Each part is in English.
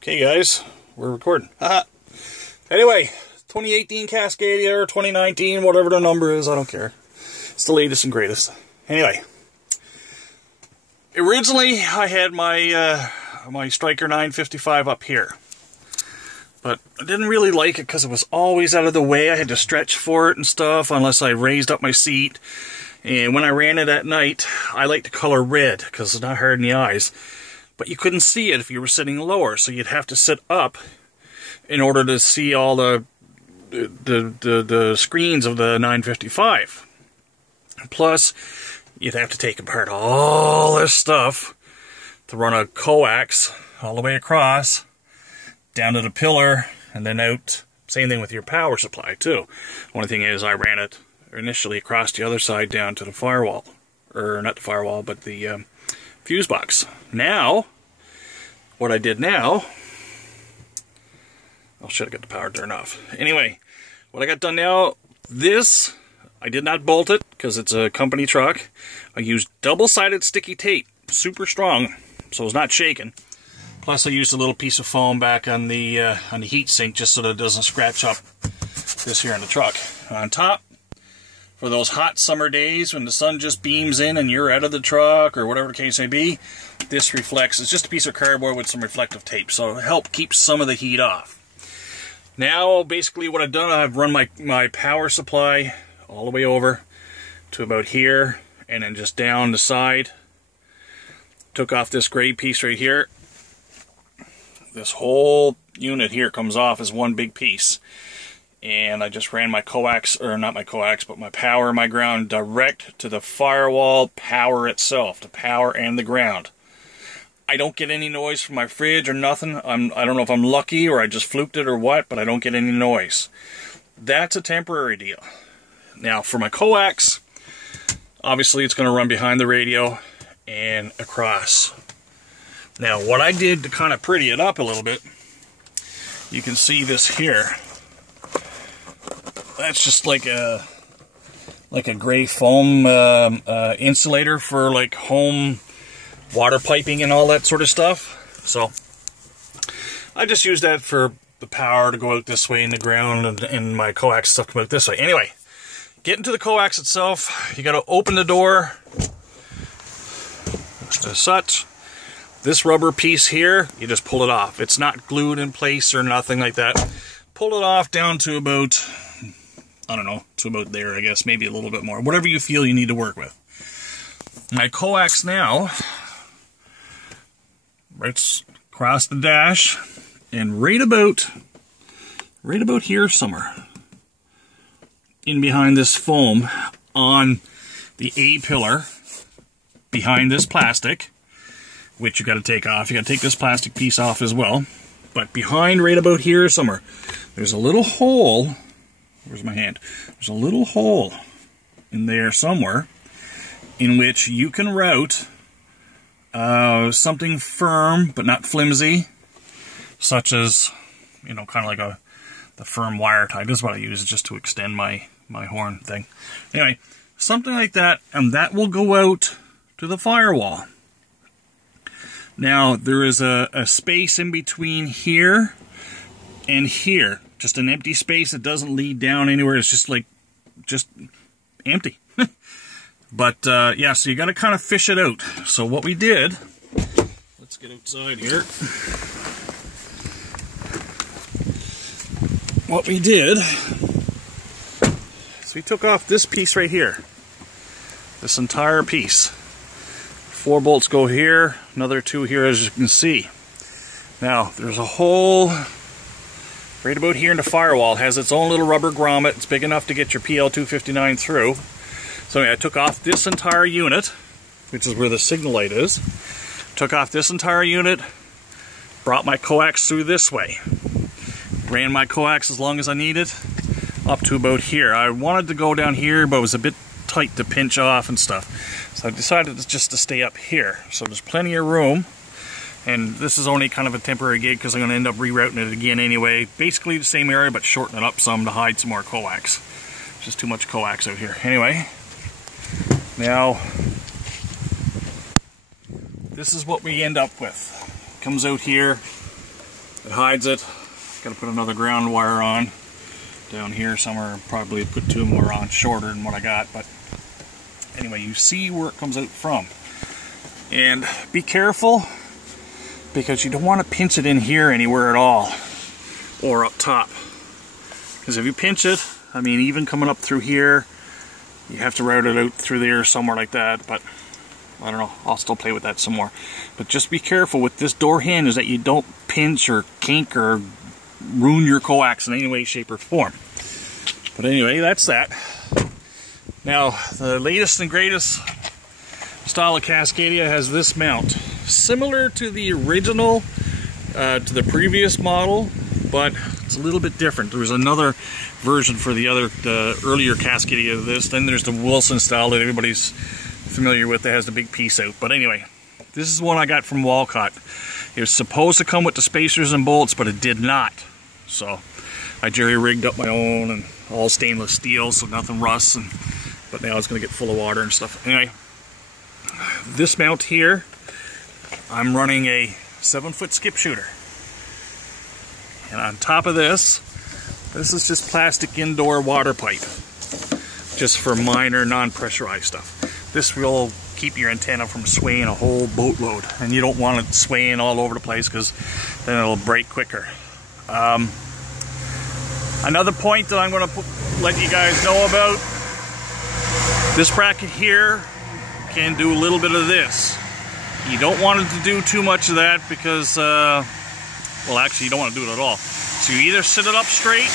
Okay guys, we're recording. Anyway, 2018 Cascadia or 2019, whatever the number is, I don't care. It's the latest and greatest. Anyway, originally I had my my Striker 955 up here. But I didn't really like it because it was always out of the way. I had to stretch for it and stuff unless I raised up my seat. And when I ran it at night, I like the color red because it's not hard in the eyes. But you couldn't see it if you were sitting lower, so you'd have to sit up in order to see all the screens of the 955. Plus, you'd have to take apart all this stuff to run a coax all the way across, down to the pillar, and then out. Same thing with your power supply, too. Only thing is, I ran it initially across the other side down to the firewall. Or, not the firewall, but the fuse box. Now, what I did now, I should have got the power turned off. Anyway, what I got done now, this, I did not bolt it because it's a company truck. I used double-sided sticky tape, super strong, so it's not shaking. Plus I used a little piece of foam back on the heat sink just so that it doesn't scratch up this here in the truck. On top, for those hot summer days when the sun just beams in and you're out of the truck or whatever the case may be, this reflects. It's just a piece of cardboard with some reflective tape, so it'll help keep some of the heat off. Now, basically what I've done, I've run my power supply all the way over to about here and then just down the side. Took off this gray piece right here. This whole unit here comes off as one big piece. And I just ran my coax, or not my coax, but my power and my ground direct to the firewall power itself, the power and the ground. I don't get any noise from my fridge or nothing. I don't know if I'm lucky or I just fluked it or what, but I don't get any noise. That's a temporary deal. Now for my coax, obviously it's going to run behind the radio and across. Now what I did to kind of pretty it up a little bit, you can see this here. That's just like a gray foam insulator for like home water piping and all that sort of stuff. So I just use that for the power to go out this way in the ground and my coax stuff come out this way. Anyway, getting to the coax itself, you got to open the door just as such. This rubber piece here, you just pull it off. It's not glued in place or nothing like that. Pull it off down to about, I don't know, to about there, I guess, maybe a little bit more. Whatever you feel you need to work with. My coax now, right across the dash, and right about here somewhere, in behind this foam, on the A pillar, behind this plastic, which you got to take off. You got to take this plastic piece off as well. But behind, right about here somewhere, there's a little hole. Where's my hand? There's a little hole in there somewhere in which you can route something firm but not flimsy, such as, you know, kind of like the firm wire type. This is what I use just to extend my horn thing. Anyway, something like that, and that will go out to the firewall. Now, there is a space in between here and here. Just an empty space that doesn't lead down anywhere. It's just like, just empty. But, yeah, so you got to kind of fish it out. So what we did, let's get outside here. What we did is we took off this piece right here. This entire piece. 4 bolts go here, another 2 here, as you can see. Now, there's a hole right about here in the firewall. It has its own little rubber grommet. It's big enough to get your PL259 through. So anyway, I took off this entire unit, which is where the signal light is. Took off this entire unit, brought my coax through this way. Ran my coax as long as I needed, up to about here. I wanted to go down here, but it was a bit tight to pinch off and stuff. So I decided just to stay up here. So there's plenty of room. And this is only kind of a temporary gig because I'm going to end up rerouting it again anyway. Basically the same area, but shorten it up some to hide some more coax. Just too much coax out here. Anyway, now this is what we end up with. Comes out here, It hides it. Got to put another ground wire on down here somewhere. Probably put 2 more on, shorter than what I got. But anyway, you see where it comes out from. And be careful, because you don't want to pinch it in here anywhere at all, or up top. Because if you pinch it, I mean, even coming up through here, you have to route it out through there somewhere like that. But I don't know, I'll still play with that some more. But just be careful with this door hinge that you don't pinch or kink or ruin your coax in any way, shape, or form. But anyway, that's that. Now, the latest and greatest style of Cascadia has this mount. Similar to the original, to the previous model, but it's a little bit different. There was another version for the earlier Cascadia of this. Then there's the Wilson style that everybody's familiar with that has the big piece out. But anyway, this is one I got from Walcott. It was supposed to come with the spacers and bolts, but it did not. So I jerry-rigged up my own, and all stainless steel, so nothing rusts. But now it's going to get full of water and stuff. Anyway, this mount here, I'm running a 7-foot skip shooter. And on top of this is just plastic indoor water pipe. Just for minor non-pressurized stuff. This will keep your antenna from swaying a whole boatload. And you don't want it swaying all over the place, because then it'll break quicker. Another point that I'm going to let you guys know about, this bracket here can do a little bit of this. You don't want it to do too much of that, because, well, actually you don't want to do it at all. So you either sit it up straight,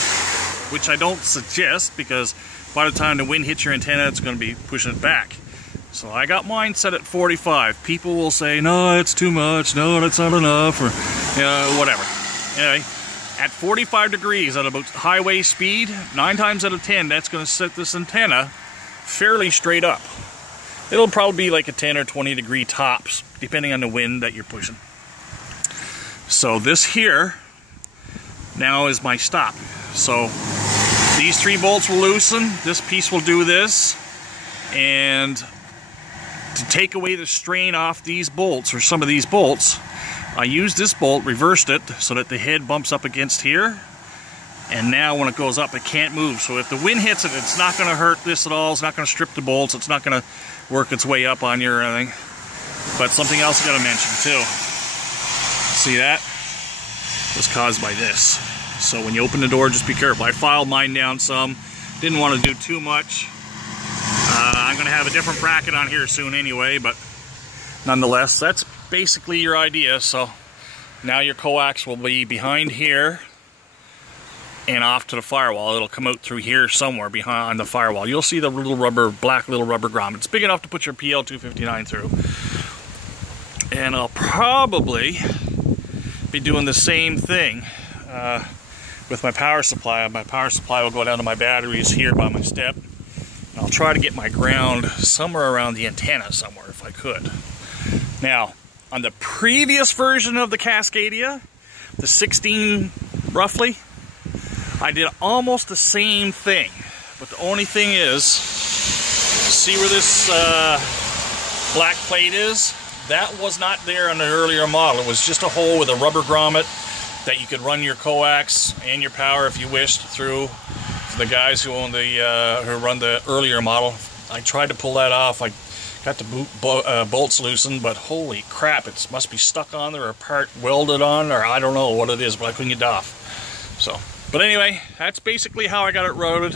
which I don't suggest, because by the time the wind hits your antenna, it's going to be pushing it back. So I got mine set at 45. People will say, no, it's too much, no, that's not enough, or whatever. Anyway, at 45 degrees at about highway speed, 9 times out of 10, that's going to set this antenna fairly straight up. It'll probably be like a 10 or 20 degree tops, depending on the wind that you're pushing. So this here now is my stop. So these 3 bolts will loosen, this piece will do this, and to take away the strain off these bolts, or some of these bolts, I used this bolt, reversed it, so that the head bumps up against here, and now when it goes up, it can't move. So if the wind hits it, it's not going to hurt this at all, it's not going to strip the bolts, it's not going to work its way up on you or anything. But something else I got to mention too. See that? Was caused by this. So when you open the door, just be careful. I filed mine down some, didn't want to do too much. I'm going to have a different bracket on here soon anyway, but nonetheless, that's basically your idea. So now your coax will be behind here and off to the firewall. It'll come out through here somewhere behind the firewall. You'll see the little rubber, black little rubber grommet. It's big enough to put your PL259 through. And I'll probably be doing the same thing with my power supply. My power supply will go down to my batteries here by my step. And I'll try to get my ground somewhere around the antenna somewhere if I could. Now, on the previous version of the Cascadia, the 16 roughly, I did almost the same thing. But the only thing is, see where this black plate is? That was not there on the earlier model. It was just a hole with a rubber grommet that you could run your coax and your power if you wished through. The guys who own the who run the earlier model, I tried to pull that off. I got the bolts loosened, but holy crap, it must be stuck on there or part welded on, or I don't know what it is, but I couldn't get it off. So, but anyway, that's basically how I got it routed.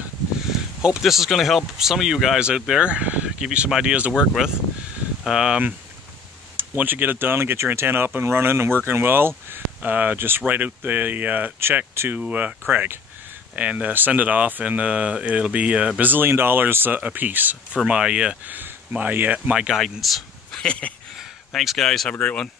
Hope this is going to help some of you guys out there, give you some ideas to work with. Once you get it done and get your antenna up and running and working well, just write out the check to Craig and send it off, and it'll be $1 bazillion a piece for my my guidance. Thanks guys, have a great one.